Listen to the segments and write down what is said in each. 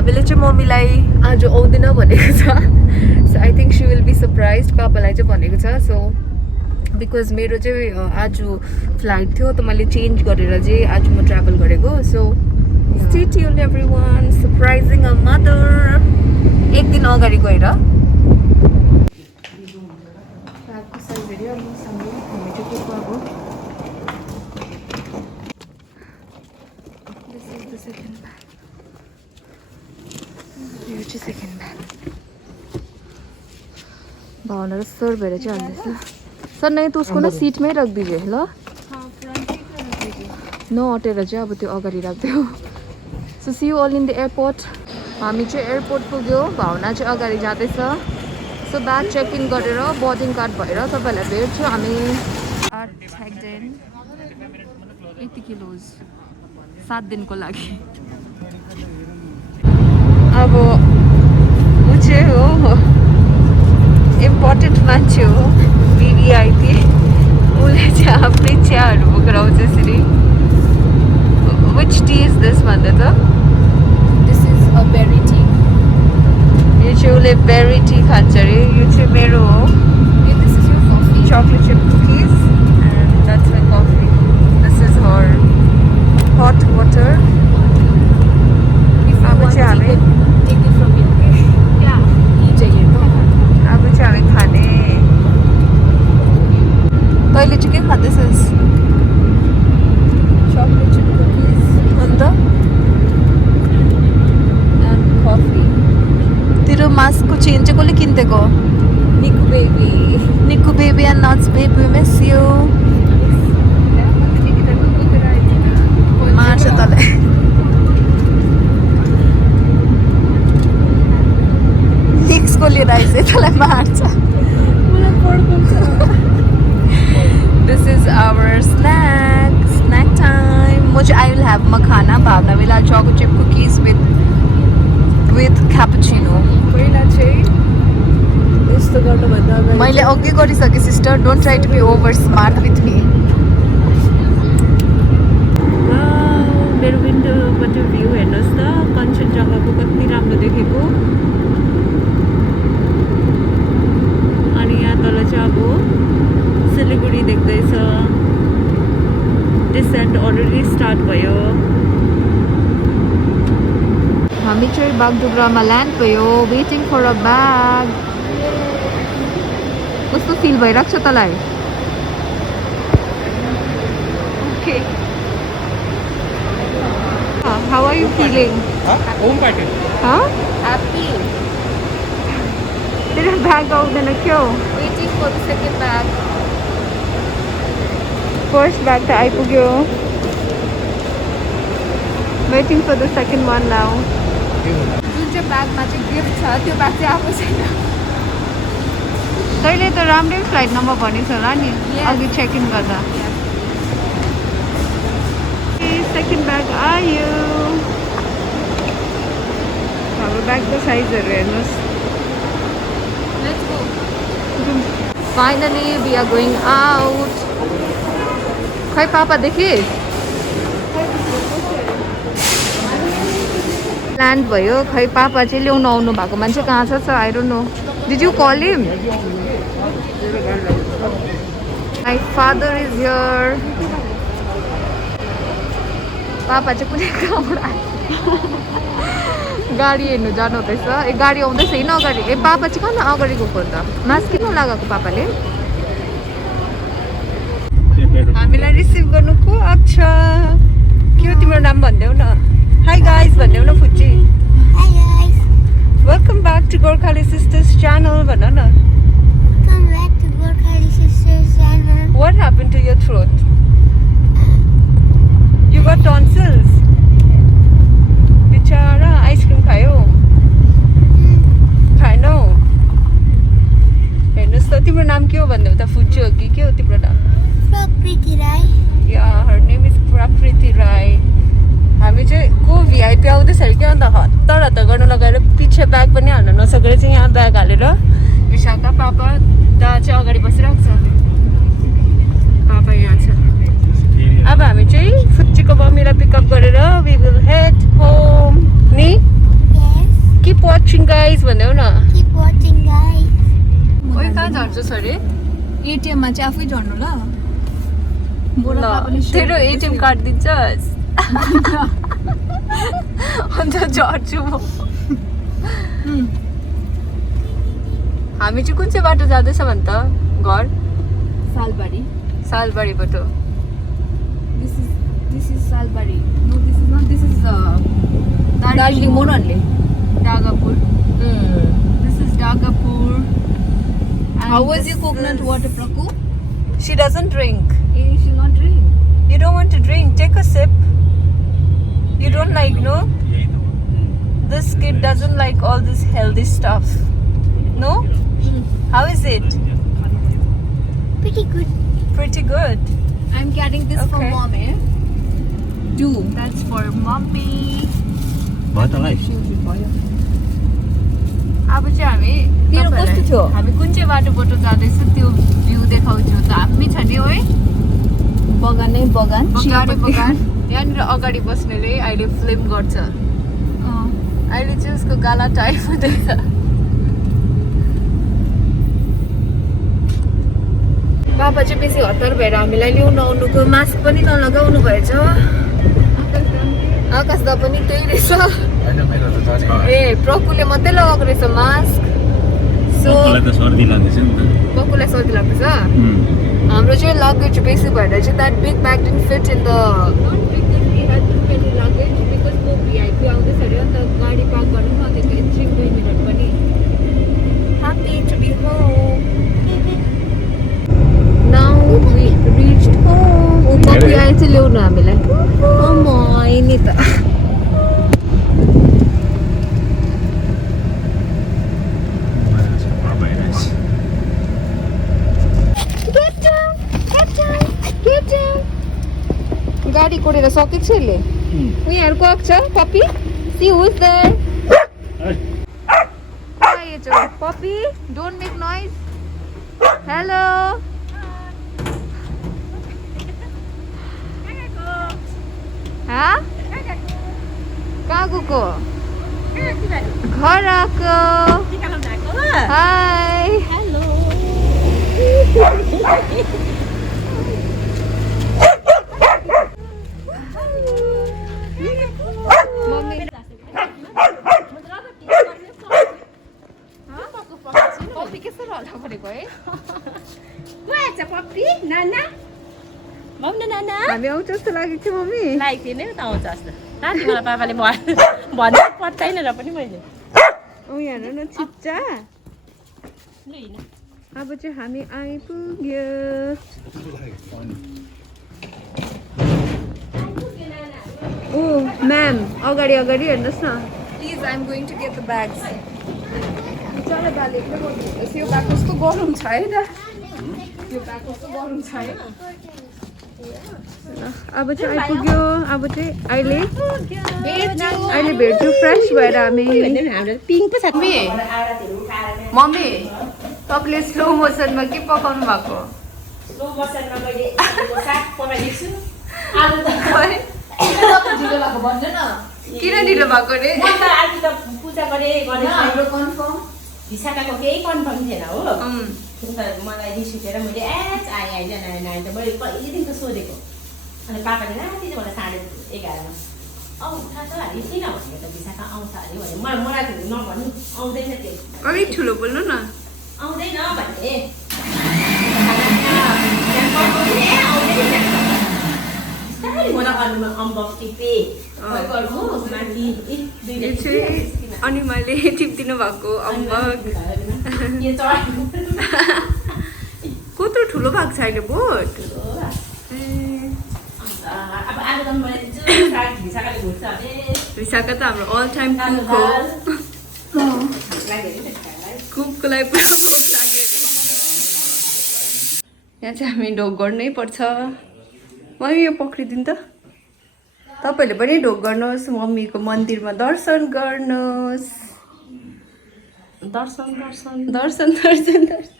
हामीले चाहिँ मम्मीलाई आज आउँदैन भनेको छ so I think she will be surprise पापालाई चाहिँ भनेको छ सो बिकज मेरो चाहिँ आज फ्लाइट थियो त मैले चेन्ज गरेर चाहिँ आज म ट्राभल गरेको so stay tuned everyone surprising a mother एक दिन अगाडि गएर ब्यागको साइज हेऱ्यो सँगै हामी चाहिँ के अब this is the second bag यो चाहिँ सेकेन्ड ब्याग भावना र सर भएर चाहिँ हाल्दैछ सर नहीं तो उसको ना सीट में रख दीजिए ल नअटेर चाहिँ अब त्यो अगाडि राख्दियो so see you all in the airport हामी चाहिँ एयरपोर्ट पुग्यो भावना चाहिँ अगाडि जाँदैछ सो ब्याग चेक इन गरेर बोर्डिङ कार्ड भएर तपाईँहरूलाई भेट्छु हामी 80 किलोज 7 दिनको लागि अब ऊ चाहिँ हो इम्पोर्टेन्ट मान्छे हो दिदी आइथी उसले चाहिँ आफ्नै चियाहरू बोकेर आउँछ यसरी विच टी इज दिस भन्दा त this is a berry tea यो चाहिँ उसले बेरी टी खान्छ अरे यो चाहिँ मेरो हो this is your coffee chocolate chip cookies and that's my coffee this is her hot water अब चाहिँ हामी अब चाहिँ हामी खाने तैँले चाहिँ के खाँदैछस् चकलेट चिप कुकिज अन्त एन्ड कफी तेरो मास्कको चेन चाहिँ कसले किनिदिएको Niku baby and nuts baby miss you मार्छ तँलाई निक्सको लिएर आइज तँलाई मार्छ मलाई पड्काउँछ This is our snack time. Much I will have makhana. Bhavna will have chocolate chip cookies with cappuccino. पहिला चाहिँ यस्तो गर्नुभन्दा अगाडि मैले अघि गरिसकेँ sister don't try to be over smart with me मेरो विन्डोबाट भ्यू हेर्नुहोस् त कञ्चनजङ्घाको कति राम्रो देखेको अनि यहाँ तल चाहिँ अब सिलगढी देख्दैछ डिसेन्ट अलरेडी स्टार्ट भयो हामी चाहिँ बागडोग्रामा ल्यान्ड भयो वेटिङ फर अ ब्याग कस्तो फिल भइरहेको छ तँलाई okay how are you feeling happy तेरो ब्याग आउँदैन क्यों waiting for the second bag first bag त आइपुग्यो waiting for the second one now जुन चाहिँ ब्यागमा चाहिँ गिफ्ट छ त्यो ब्याग चाहिँ आएको छैन तैँले त राम्रै फ्लाइट नम्बर भनेको होला नि अघि चेक इन गर्दा सेकेन्ड ब्याग आयो हाम्रो ब्यागको साइजहरू हेर्नुहोस् finally we are going out खै पापा देखि ल्यान्ड भयो खै पापा चाहिँ ल्याउनु आउनु भएको मान्छे कहाँ छ I don't know did you call him my father is here पापा चाहिँ कुनै ठाउँबाट गाडी हेर्नु जानु हुँदैछ ए गाडी आउँदैछ होइन अगाडि ए पापा चाहिँ कहाँ अगाडि गएको त मास्क किन लगाएको पापाले हामीलाई रिसिभ गर्नु को आएको छ के हो तिम्रो नाम भनिदेऊ न हाई गाइज भनिदेऊ न फुच्ची welcome back to Gorkhali sisters channel भन न what happen to your throat you got tonsils बिचारा आइसक्रिम खायो खाएनौ हेर्नुहोस् त तिम्रो नाम के हो भनिदेऊ त फुच्ची हो कि के हो तिम्रो नाम प्रकृति Rai Yeah, her name is Prakriti Rai. हामी चाहिँ को भिआइपी आउँदैछ अरे क्या अन्त हतार हतार गर्न लगाएर पछि ब्याग पनि हाल्न नसकेर चाहिँ यहाँ ब्याग हालेर विशाखा पापा दा चाहिँ अगाडि बसिरहेको छ पापा यहाँ छ अब हामी चाहिँ फुच्चीको मम्मीलाई पिकअप गरेर we will head home नि वाचिङ गाइज भन्यौ न Keep watching, guys. ओइ कहाँ झर्छस् अरे एटीएम मा चाहिँ आफै झर्नु ल ल तेरो एटिएम कार्ड दिन्छस् अन्त झर्छु म हामी चाहिँ कुन चाहिँ बाटो जाँदैछ भन् त घर Salbari सालबारीबाट this is Salbari no this is not this is Darjeeling मोडले Dagapur this is Dagapur. How was your coconut water, Praku? She doesn't drink. You should not drink. You don't want to drink. Take a sip. You don't like, no? This kid doesn't like all this healthy stuff. No? How is it? Pretty good. Pretty good. I'm getting this for Okay. mom, eh? Two. That's for mommy. अब चाहिँ हामी तेरो कस्तो थियो? हामी कुन चाहिँ बाटोबाट जाँदैछौँ त्यो भ्यू देखाउँछु त हामी छ नि है बगान नै बगान अगाडि बगान यहाँनिर अगाडि बस्नेले अहिले फिल्म गर्छ अहिले चाहिँ उसको गाला टाइप हुँदैछ बाबा चाहिँ बेसी हतार भएर हामीलाई ल्याउन आउनुको मास्क पनि नलगाउनु भएछ आकाश दा पनि त्यही रहेछ ए प्रकुले मात्रै लगाएको रहेछ मास्क सो सर्दी लाग्दैछ नि त प्रकुलाई सर्दी लाग्दैछ हाम्रो चाहिँ लगेज बेसी भएर चाहिँ that big bag didn't fit in the nut because we had too many luggage because म भिआइपी आउँदैछ अरे अन्त गाडी पार्क गर्नु न अन्त एकछिन 2 मिनट पनि happy to be home now we reached home oh coffee आएछ ल्याउनु हामीलाई अम्मै नि त गाडी कोडेर सकेको छ यसले उनीहरूको आएको छ puppy see who's there puppy don't make noise hello कहाँ गएको घर आएको हाई पप्पी कस्तो हल्ला परेको है हामी आउँछ जस्तो लागेको थियो मम्मी लागेको थिएन त आउँछ जस्तो राति मलाई पापाले भन्नु पत्ताइन र पनि मैले ऊ यहाँ हेर्नु न चिच्चा अब चाहिँ हामी आइपुग्यो ओ म्याम अगाडि अगाडि हेर्नुहोस् न please I am going to get the bags चलो बाले यो ब्याग कस्तो गरम छ है त यो ब्याग कस्तो गरम छ है अब चाहिँ आइपुग्यो अब चाहिँ अहिले भेट्छु फ्रेस भएर हामी पिङ पो छ मम्मी तपाईँले स्लो मोसनमा के पकाउनु भएको किन ढिलो भएको रे पूजा विशाखाको केही कन्फर्म थिएन हो मलाई रिस उठेर मैले आइज त मैले कहिलेदेखिको सोधेको अनि पापाले राति मलाई 11:30 थाहा छ अरे किन भनेको त विशाखा आउँछ अरे भने मलाई नभन्नु आउँदैन त्यो अलिक ठुलो बोल्नु न आउँदैन भने अनि मैले टिप्दिनु भएको अम्बक कत्रो ठुलो भएको छ अहिले बोट विशाखा त हाम्रो अल टाइम कुक हो कुकको लागि पुरा भोक लाग्यो यहाँ चाहिँ हामी ढोक गर्नै पर्छ मम्मी यो पक्रिदिनु त तपाईँहरूले पनि ढोक गर्नुहोस् मम्मीको मन्दिरमा दर्शन गर्नुहोस् दर्शन दर्शन दर्शन दर्शन दर्शन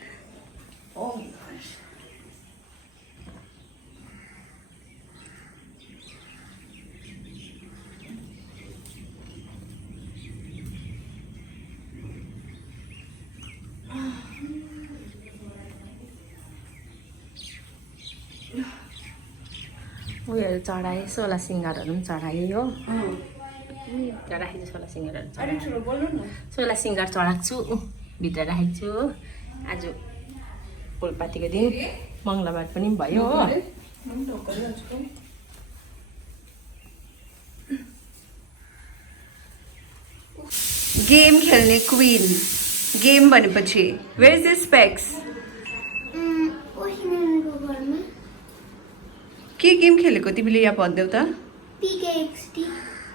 उयोहरू चढाएँ 16 सिङ्गारहरू पनि चढाएँ हो राखेको छु 16 सिङ्गारहरू अलिक ठुलो बोल्नु न 16 सिङ्गार चढाएको छु भित्र राखेको छु आज फुलपातीको दिन मङ्गलबार पनि भयो हो गेम खेल्ने क्वीन गेम भनेपछि वेयर इज द स्पेक्स ओसिनाको घरमा के गेम खेलेको तिमीले यहाँ भनिदेऊ त PKXD,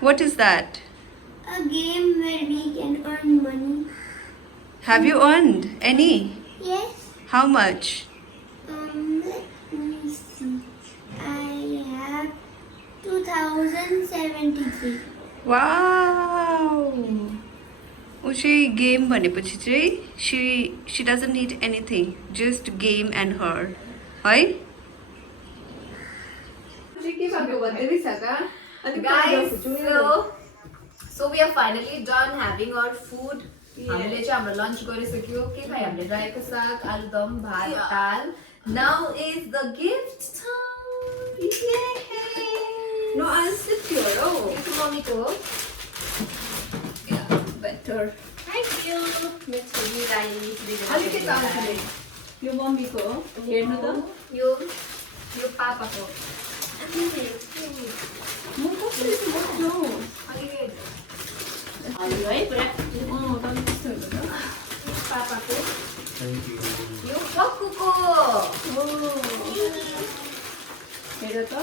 what is that a game where we can earn money. Have you earned any Yes. How much Let me see. I have 2073. Wow ऊ चाहिँ गेम भनेपछि चाहिँ see doesn't need anything just game and her है के भएको भन्दै बिसाका Guys, so we are finally done having our food. हामीले चाहिँ हाम्रो लन्च गरिसक्यो के खायो हामीले रायोको साग आलुदम भात दाल now is the gift no I sit here oh मम्मीको हो बेटर थ्याङ्क यू मेरो छोरी राई अलिकति आउँछ यो मम्मीको हो हेर्नु त यो पापाको म कसरी बोल्छु अलिकति हजुर है पुरा पापाको यो पक्कुको हेर त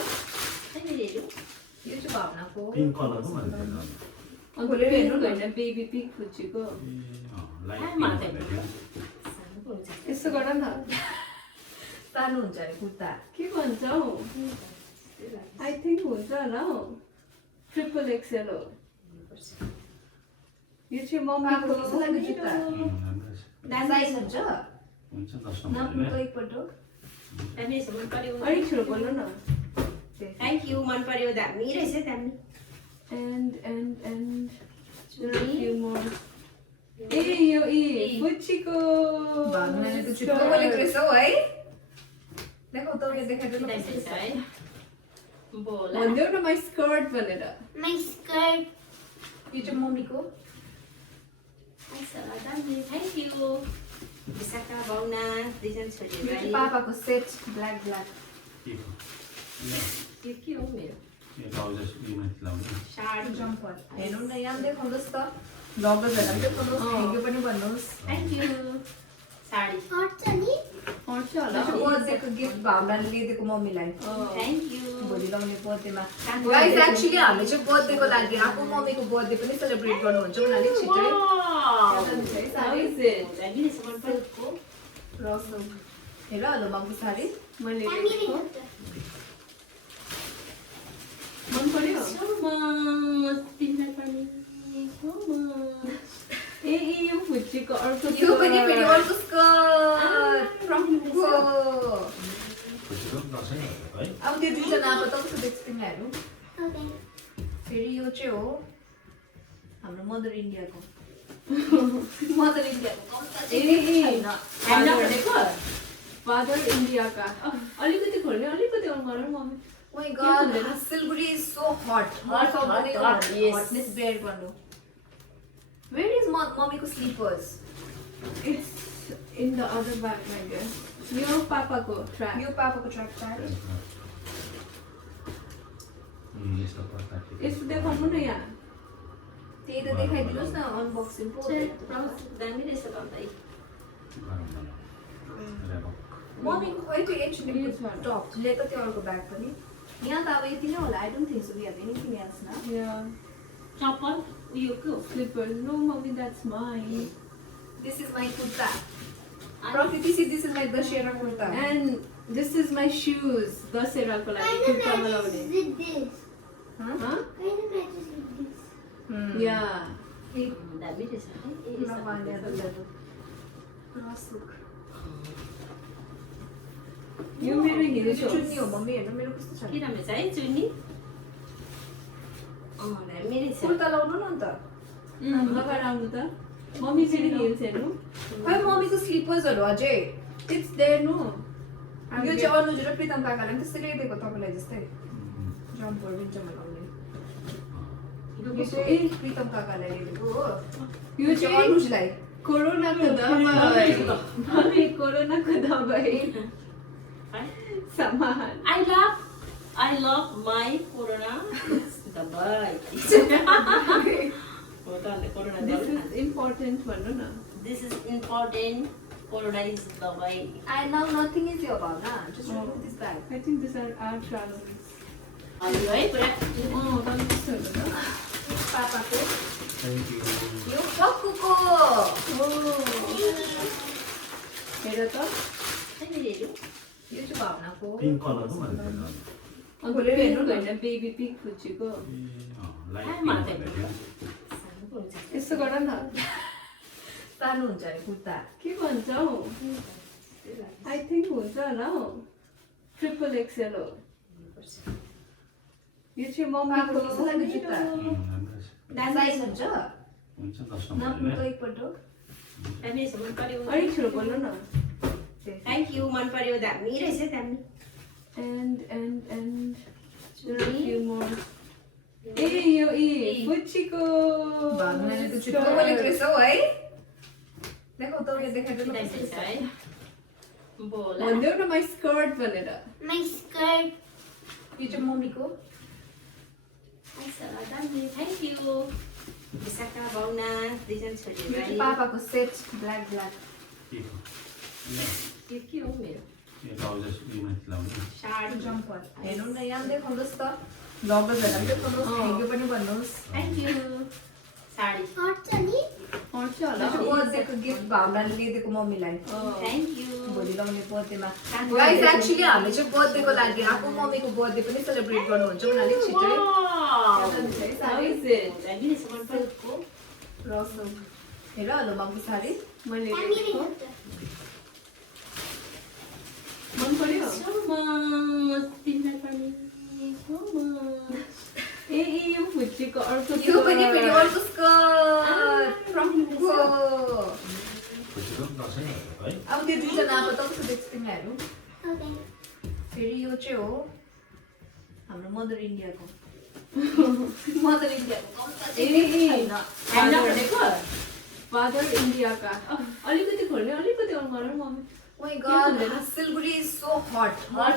यो चाहिँ भावनाको पिङ्क कलरको भन्छ अन्त हेर्नु न होइन बेबी पिक फुचीको यसो गर न सानो हुन्छ अरे कुर्ता के भन्छ हौ आई थिङ्क हुन्छ होला हौ ट्रिपल एक्सएल हो यो चाहिँ मम्मीको कस्तो लाग्यो जुत्ता साइज हुन्छ हुन्छ 10 नाप्नुको एकपल्ट मन पर्यो अलिक छिटो बोल्नु न थ्याङ्क यू मन पर्यो दामी रहेछ दामी and few more ए यो फुचीको भावनाले त जुत्ता बोलेको रहेछ हौ है देखाउ त यो देखाइदिनु है बोला भन्देऊ न माई स्कर्ट भनेर My skirt. यो चाहिँ मम्मीको थ्याङ्क यू विशाखा भावना दुईजना छोरी यो चाहिँ पापाको सेट ब्ल्याक ब्ल्याक यो के हो मेरो यो ट्राउजर यो माथि लाउने साडी जम्पर हेर्नु न यहाँ देखाउनुहोस् त ब्लगर्सहरूलाई देखाउनुहोस् थ्याङ्क यू पनि भन्नुहोस् thank you sari Hot Sunny. आउँछ होला यो चाहिँ बर्थडेको गिफ्ट भावनाले ल्याइदिएको मम्मीलाई थ्याङ्क यू भोलि लाउने बर्थडेमा गाइस एक्चुअली हामीले चाहिँ बर्थडेको लागि आएको मम्मीको बर्थडे पनि सेलिब्रेट गर्नुहुन्छ उनीहरूले छिट्टै रसो हेर हेलो मम्मी साडी मैले Family लिएको। photo. मन पर्यो ए यो फुचीको अर्को यो पनि फेरि अर्को स्कर्ट फ्रकको खुसीको दसैँ है अब त्यो दुईजना अब त कस्तो देख्छ तिमीहरू Okay. फेरि यो चाहिँ हो हाम्रो मदर इन्डियाको मदर इन्डियाको फादर इन्डियाका अलिकति खोल्ने अलिकति अन गर mummy Oh my god, Silbury is so hot. Hot, yes. Hotness bear गर्नु. Where is mommyको slippers? It's in the other bag I guess यो पापाको ट्र्याक यो पापाको ट्र्याक प्यान्ट. यस्तो पर्दा यस्तो देखाउनु न यहाँ त्यही त देखाइदिनुहोस् न अनबक्सिङ पो. दामी रहेछ भन्दै मम्मीको खोइ त्यो Yes, ma'am. टप ले त त्यो अर्को ब्याग पनि. यहाँ त अब यति नै होला. I don't think so. We have anything else now. या चप्पल उयो के हो slippers no mummy that's mine This is my kurta. Prakriti, see, this is my Dashera kurta. And this is my shoes दसेराको लागि Kind of कुर्तामा matches लाउने with this. Huh? Huh? Kind of matches with this. या दामी रहेछ है Rasuk. यो मेरो यो hills चाहिँ चुन्नी हो मम्मी हेर्नु मेरो कस्तो छ. के राम्रो छ है चुन्नी दामी रहेछ कुर्ता लाउनु न अन्त. लगाएर आउनु त मम्मी फेरि हिल्स हेर्नु खै मम्मीको स्लिपर्सहरू अझै. इट्स देयर नो यो चाहिँ अनुज र प्रितम काकाले पनि त्यसरी दिएको तपाईँलाई जस्तै. जम्पर विन्टरमा लाउने यो यो चाहिँ प्रितम काकालाई लिएको हो यो यो चाहिँ चाहिँ अनुजलाई कोरोनाको दबाई मम्मी कोरोनाको दबाई सामान I love my corona. The boy. This is important भन्नु न This is important. Corona is the boy. I know nothing is your Bhavna. Just remove this bag. I think these are our trousers यो है पुरा तपाईँ कस्तो हुनु न पापाको थ्याङ्क यू यो पक्कुको हेर त छैन हेर्नु यो चाहिँ भावनाको पिङ्क कलरको भन्नु अन्त खोलेर हेर्नु न। होइन बेबी पिक फुचीको लाइट माथि। सानो हुन्छ यसो गर न सानो हुन्छ अरे कुर्ता के भन्छ हौ आई थिङ्क हुन्छ होला हौ ट्रिपल एक्सएल हो यो चाहिँ पापाको कस्तो मम्मीको लाग्यो जुत्ता साइज हुन्छ हुन्छ 10 नाप्नु नम्बर त एकपल्ट दामी छ मन पर्यो अलिक छिटो बोल्नु न थ्याङ्क यू मन पर्यो दामी रहेछ दामी and few more ए यो फुचीको भावनाले त छुट्टो बोलेको रहेछ हौ है देखौ त उयो देखाइदिनु दामी रहेछ है बोला भनिदेऊ न माई स्कर्ट भनेर My skirt. यो चाहिँ मम्मीको थ्याङ्क यू विशाखा भावना दुईजना यो छोरी चाहिँ पापाको सेट ब्ल्याक ब्ल्याक यो के हो मेरो यो ट्राउजर्स उयो माथि लाउने साडी जम्पर हेर्नु न यहाँ देखाउनुहोस् त ब्लगर्सहरूलाई देखाउनुहोस् थ्याङ्क यू पनि भन्नुहोस् thank you sari Hot sunny. आउँछ यो होला चाहिँ बर्थडेको गिफ्ट भावनाले लिइदिएको मम्मीलाई थ्याङ्क यू भोलि लाउने बर्थडेमा गाइस एक्चुअली हामीले चाहिँ बर्थडेको लागि आफू मम्मीको बर्थडे पनि सेलिब्रेट गर्नुहुन्छ उनीहरूले छिटै How is it? दामी रहेछ मन पर्यो रसम हेर हेलो मम्मी साडी मैले I'm लिएको eating it. मन पर्यो तिमीलाई पनि ए यो फुचीको अर्को यो पनि फेरि अर्को स्कर्ट फ्रकको खुसीको 10 है अब त्यो दुईजना अब त कस्तो देख्छ तिमीहरू Okay. फेरि यो चाहिँ हो हाम्रो मदर इन्डियाको मदर इन्डियाको हैन भनेको फादर इन्डियाका अलिकति खोल्ने अलिकति अन गर mummy Oh my god, Siliguri is so hot. Hot,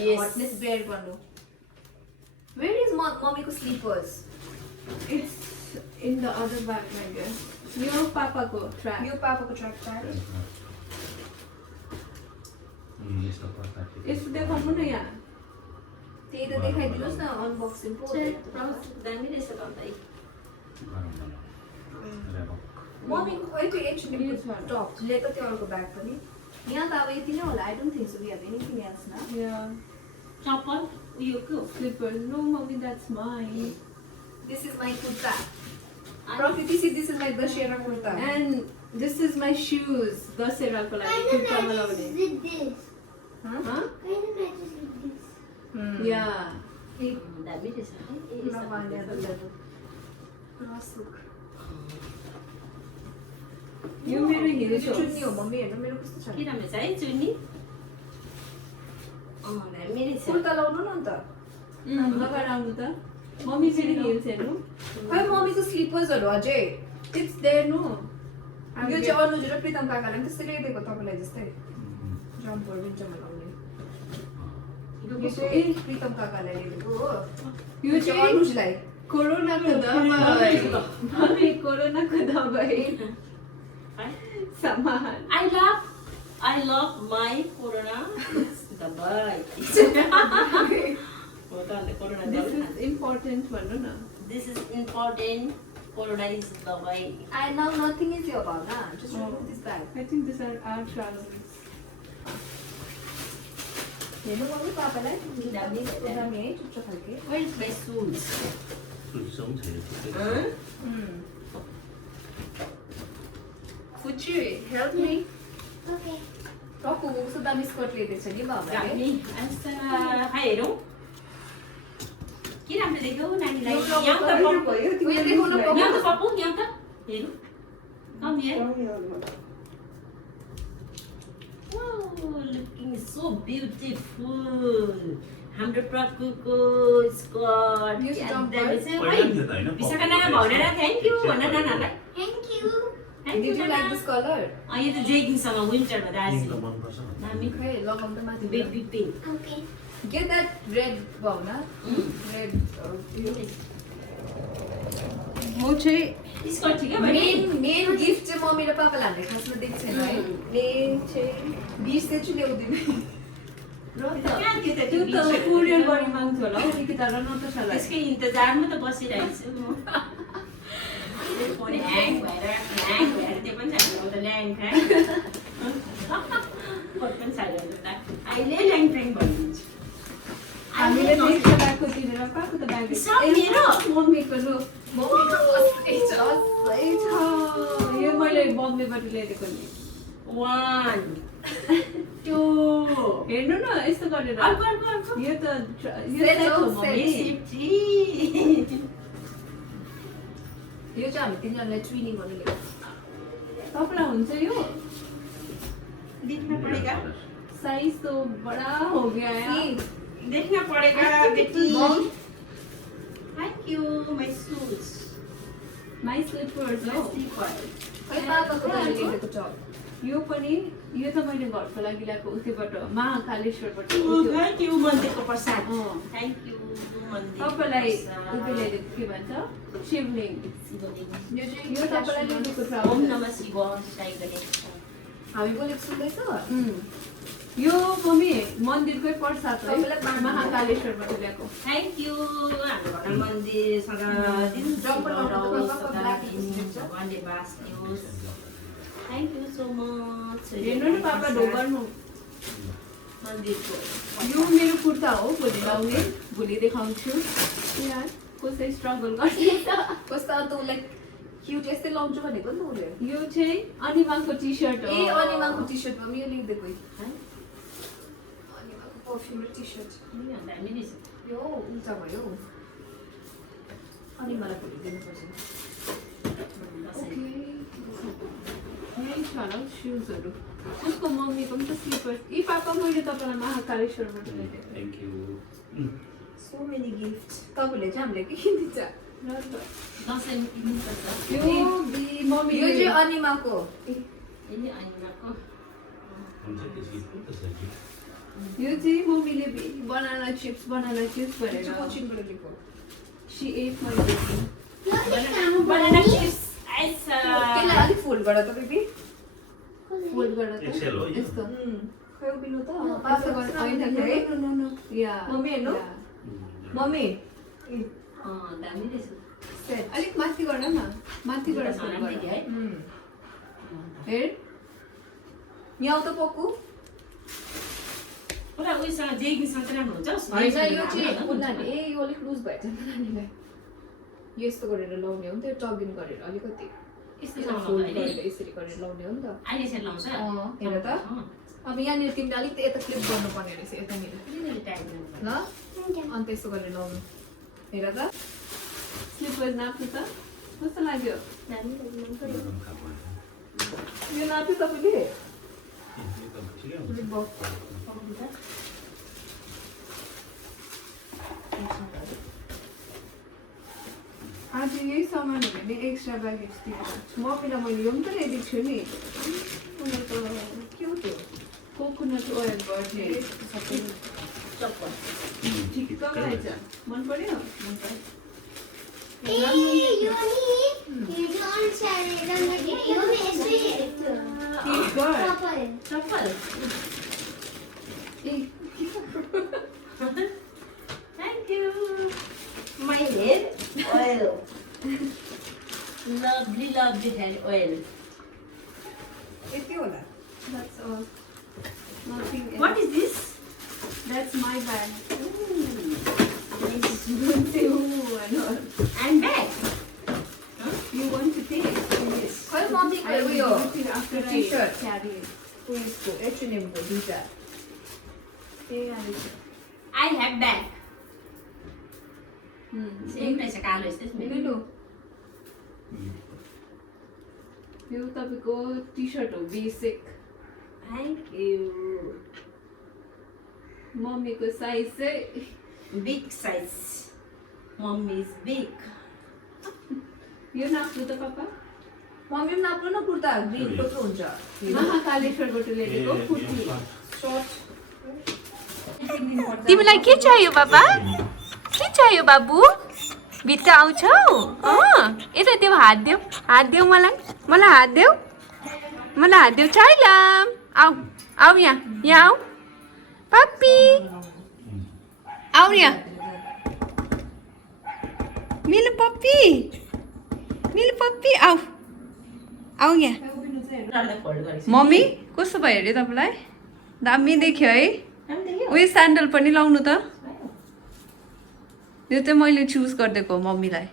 yes. Hotness bear गर्नु. Where is mommyको slippers? It's in the other bag I guess यो पापाको ट्र्याक यो पापाको ट्र्याक प्यान्ट यस्तो पर्दा यस्तो देखाउनु न यहाँ त्यही त देखाइदिनुहोस् न अनबक्सिङ पो दामी रहेछ भन्दै मम्मीको खोइ त्यो यो H&M छ। टप लिएको त्यो अर्को ब्याग पनि यहाँ त अब यति नै होला I don't think so we have anything else न या चप्पल उयो के हो slippers no mummy that's mine this is my kurta Prakriti see this is my Dussehra kurta and this is my shoes दसेराको लागि Kind of कुर्तामा matches लाउने with this. Huh? Kind of matches with this. या दामी रहेछ है ए यो मेरो हिल्स हो चुन्नी हो मम्मी हेर्नु मेरो कस्तो छ के राम्रो छ है चुन्नी दामी रहेछ कुर्ता लाउनु न अन्त लगाएर आउनु त मम्मी फेरि हिल्स हेर्नु खै मम्मीको स्लिपर्सहरू अझै इट्स देयर नो यो चाहिँ अनुज र प्रितम काकालाई पनि त्यस्तै ल्याइदिएको तपाईँलाई जस्तै जम्पर विन्टरमा लाउने यो चाहिँ प्रितम काकालाई ल्याइदिएको हो यो यो चाहिँ चाहिँ अनुजलाई कोरोनाको दबाई मम्मी कोरोनाको दबाई सामान I love my corona. The boy. Corona. This is important भन्नु न This is important. Corona is the boy. I know nothing is your Bhavna. Just remove this bag. I think this are our trousers हेर्नु mummy पापालाई दामी दामी है चुच्चो खालके Where is my shoes? सुसम छैन फुची हेल्प मी Okay. टक्कु कस्तो दामी स्कर्ट ल्याइदिएको छ नि भावनाले दामी आस्ता हाय हेरौँ के राम्रो देख्यौ नानीलाई यहाँ त पप्पु उयो देखाउनु यहाँ त पप्पु यहाँ त हेरौँ कम here wow looking so beautiful हाम्रो प्रकुको स्कर्ट Yes, jumper. पहिला थियो त होइन विशाखा नाना भनेर थ्याङ्क यू भन नानालाई Thank you. Thank Did you you like this color? यो त जेगिङसँग विन्टरमा दार्जिलिङ तिमीलाई मनपर्छ भने। दामी Okay, लगाउनु त माथि baby pink Okay. Get that red भावना. Red. म चाहिँ स्कर्ट ठिकै भयो मेन गिफ्ट चाहिँ मम्मी र पापाले हामीले खासमा दिएको छैन है. मेन चाहिँ बिर्सेछु ल्याउँदिनँ. कहाँ त्यो त त्यो त कोरियर गरी माग्थ्यो होला हौ निकिता र नतासालाई त्यसकै इन्तजारमा त बसिरहेको छु म फोन ह्याङ भएर त्यो पनि छैन एउटा ल्याङ फ्याङ फोन पनि छैन त अहिले ल्याङ फ्याङ भनिदिन्छु हामीले नेक्स्ट ब्यागको तिरेर कहाँको त ब्याग सब मेरो मम्मीको लु मम्मीको कस्तै छ. सही छ यो मैले बम्बेबाट ल्याइदिएको नि 1 2 हेर्नु न यस्तो गरेर अर्को अर्को अर्को यो त यो Set set हो, हो set. मम्मी यो चाहिँ हामी तिनीहरूलाई ट्विनिङ गर्नु ल्याएको. तपाईँलाई हुन्छ यो देखना पड़ेगा साइज तो बड़ा हो गया है देखना पड़ेगा बेटी Mom, thank you my shoes my slippers हो खै पापाको लागि ल्याएको छ. यो पनि यो त मैले घरको लागि ल्याएको उतैबाट महाकालेश्वरबाट थैंक यू मन्दिरको प्रसाद अँ। थैंक यू मन्दिर तपाईँलाई उतै ल्याइदिएको के भन्छ शिवलिङ यो चाहिँ यो तपाईँलाई ल्याइदिएको छ ओम नमः शिवाय गणेश हामी बोलेको सुन्दैछ? यो मम्मी मन्दिरकै प्रसाद है तपाईँलाई बाँड्नु महाकालेश्वरबाट ल्याएको थैंक यू हाम्रो घर मन्दिर सदा दिन डम्पर लगाउनु त पापा सदा black दिन हुन्छ। भगवानले बास दियोस् थैंक यू सो मच हेर्नु न पापा ढोगर्नु मन्दिरको यो मेरो कुर्ता हो भोलि लाउने भोलि देखाउँछु यार कसै स्ट्रगल गर्छ कस्तो अन्त उसलाई क्युट यस्तै लाउँछु भनेको नि त उसले. यो चाहिँ अनिमाको टी सर्ट हो ए अनिमाको टी सर्ट पनि यो लेखिदिएको है. अनिमाको पर्फ्युम र टी सर्ट. दामी रहेछ यो उल्टा भयो. अनिमालाई भोलि दिनुपर्छ. यही छ होला सुजहरू उसको मम्मीको पनि त स्लिपर्स यी पापा मैले तपाईँलाई महाकालेश्वरबाट ल्याइदिएको thank you so many gift. तपाईँले चाहिँ हामीलाई के किनिदिन्छ? दसैँ किन्नुपर्छ यो मम्मी यो चाहिँ अनिमाको. यिनी अनिमाको हुन्छ त्यसको त छ कि यो चाहिँ मम्मीले बनाना चिप्स भनेर कोचिङबाट लिएको. सी एट मैले बनाना चिप्स आइस त्यसलाई अलिक फोल्ड गर त बेबी. फोल्ड गरेर एक्सेल हो यो? यस्तो खै उभिनु त. पासो गरेर होइन है या मम्मी हेर्नु. या। मम्मी दामी रहेछ सेट. अलिक माथि गर न माथि गर फोल्ड गर है हेर यहाँ त पक्कु. पुरा उयोसँग जेगिङसँग चाहिँ राम्रो हुन्छ होइन यो चाहिँ उनीहरूले ए यो अलिक लुज भएछ नि त नानीलाई. यस्तो गरेर लाउने हो नि त टगिन गरेर अलिकति यस्तै फोल्ड लाउँछ गरेर यसरी गरेर लाउने हो नि त. अहिले चाहिँ लाउँछ हेर त. अब यहाँनिर तिमीले अलिक यता क्लिप गर्नुपर्ने रहेछ यतानिर ल. अन्त यसो गरेर लाउनु. हेर त. स्लिपर्स नाप्नु त कस्तो लाग्यो नरम खालको होइन। यो नाप्यो तपाईँले यो त ठिकै हुन्छ। आज यही सामानहरू नै एक्स्ट्रा ब्यागेज दिएको मम्मीलाई मैले यो पनि त ल्याइदिएको छु नि उनीहरूको के हो त्यो? कोकोनट ओइल बर्थडे ठिक्क रहेछ मन पर्यो ए यो नि यो अनसार रङ्गखेरि यो यसै हेरेको ठिक गर कपाल चप्पल ए thank you my hair oil lovely lovely hair oil यति होला. that's all nothing else. What is this That's my bag. Nice. Don't say ooh and all. And bag. You want to take? Yes. खै मम्मीको I will उयो give it after I T-shirt. carry it. उयसको H&M-को दुईटा. त्यही गाडी छ। I have bag. Same रहेछ कालो यस्तै मेरो मिलु यो तपाईँको टी सर्ट हो बेसिक थ्याङ्क यू मम्मीको साइज चाहिँ big size mummy is big यो नाप्नु त पापा मम्मी पनि नाप्नु न कुर्ता ग्रिन कस्तो हुन्छ महाकालेश्वरबाट ल्याएको कुर्ती सर्ट तिमीलाई के चाहियो बाबा के चाहियो बाबु भित्र आउँछौ यता देऊ हात देऊ मलाई हात देऊ चाइलाम आऊ यहाँ आऊ पप्पी आऊ यहाँ मिलु पप्पी आऊ यहाँ मम्मी कस्तो भयो अरे तपाईँलाई दामी देख्यो है उयो स्यान्डल पनि लाउनु त यो चाहिँ मैले चुज गरिदिएको मम्मीलाई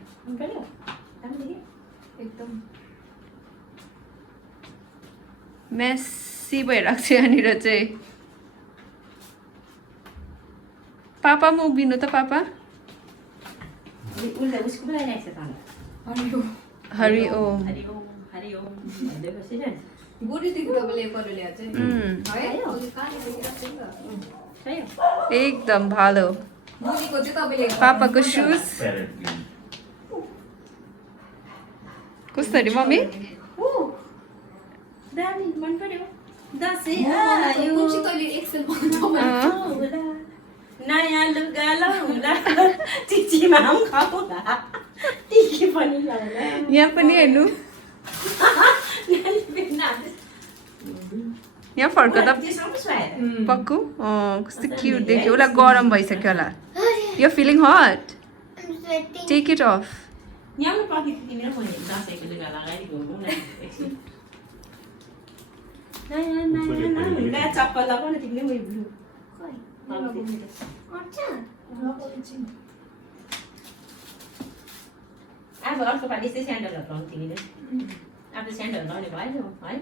एकदम मेसी भइरहेको छ यहाँनिर चाहिँ पापा म उभिनु त पापा उसको पनि आइरहेको छ त हरि ओम बुढीदेखि तपाईँले कहिले ल्याएको चाहिँ है एकदम भालो बुढीको चाहिँ तपाईँले पापाको सुज कस्तो अरे मम्मी दामी मन पर्यो दसैँ कुन चाहिँ तैँले एक्सेल नयाँ लुगा लाउँला चिचीमा पनि खाउँला टिकी पनि लाउँला यहाँ पनि हेर्नु यहाँ फर्कदा पक्कु कस्तो क्युट देख्यो उसलाई गरम भइसक्यो होला यो feeling hot I'm sweating. Take it off यहाँ पनि पकेको तिमी र मैले दसैँको लुगा लगाएर घुमौँ न एकछिन नयाँ लुगा चप्पल लगाउन तिमीले उयो ब्लु अब अर्को पालि चाहिँ स्यान्डलहरू लाउनु तिमीले अब स्यान्डलहरू लाउने भयो है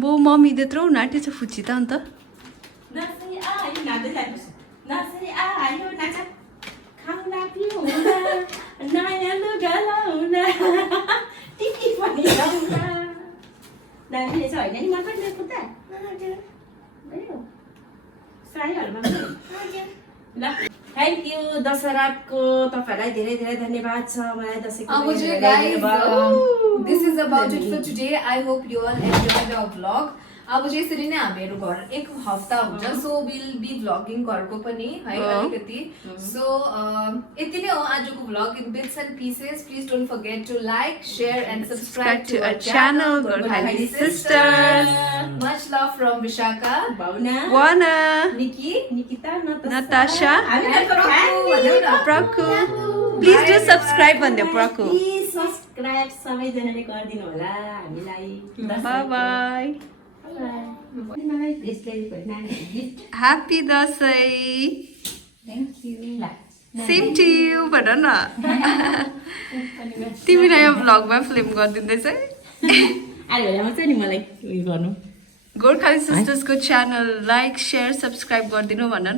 बो मम्मी त्यत्रो नाट्य छ फुच्ची त अन्त दसैँ आयो नाच्दै जानुपर्छ दसैँ आयो नाच खाउँला पिउँला नयाँ लुगा लाउँला टिकी पनि लाउँला दामी रहेछ होइन नि मन पर्ने कुर्ता भयो साईहरूमा ल थ्याङ्क यू दशहराको तपाईँहरूलाई धेरै धेरै धन्यवाद छ मलाई दसैँको अब चाहिँ guys, this is about it for today. I hope you all enjoyed our vlog. अब चाहिँ यसरी नै हामीहरू घर एक हप्ता हुन्छ सो विल बी भ्लगिङ घरको पनि है अलिकति सो यति नै हो आजको vlog in bits and pieces please don't forget to like share and subscribe to our channel Gorkhali sisters much love from Vishakha Bhawana वाना निकी निकिता नताशा हामीलाई प्रकु प्लिज डु सब्सक्राइब भन्दियो प्रकु प्लिज सब्सक्राइब सबैजनाले गरिदिनु होला हामीलाई बाई बाई मलाई यसले नानी happy Dashain thank you same to you भन न तिमीलाई यो भ्लगमा फिल्म गरिदिँदैछ है आज बेलामा चाहिँ नि मलाई उयो गर्नु गोर्खाली सिस्टर्सको च्यानल लाइक सेयर सब्सक्राइब गरिदिनु भन न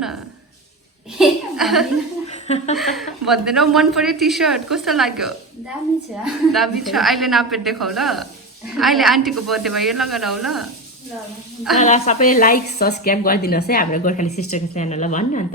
भन्दैनौ मन पर्यो टी सर्ट कस्तो लाग्यो दामी छ अहिले नापेर देखाउ ल अहिले आन्टीको बर्थडेमा यो लगाएर आऊ ल सबैले लाइक सब्सक्राइब गरिदिनुहोस् है हाम्रो गोर्खाली सिस्टरको च्यानललाई भन्नु अन्त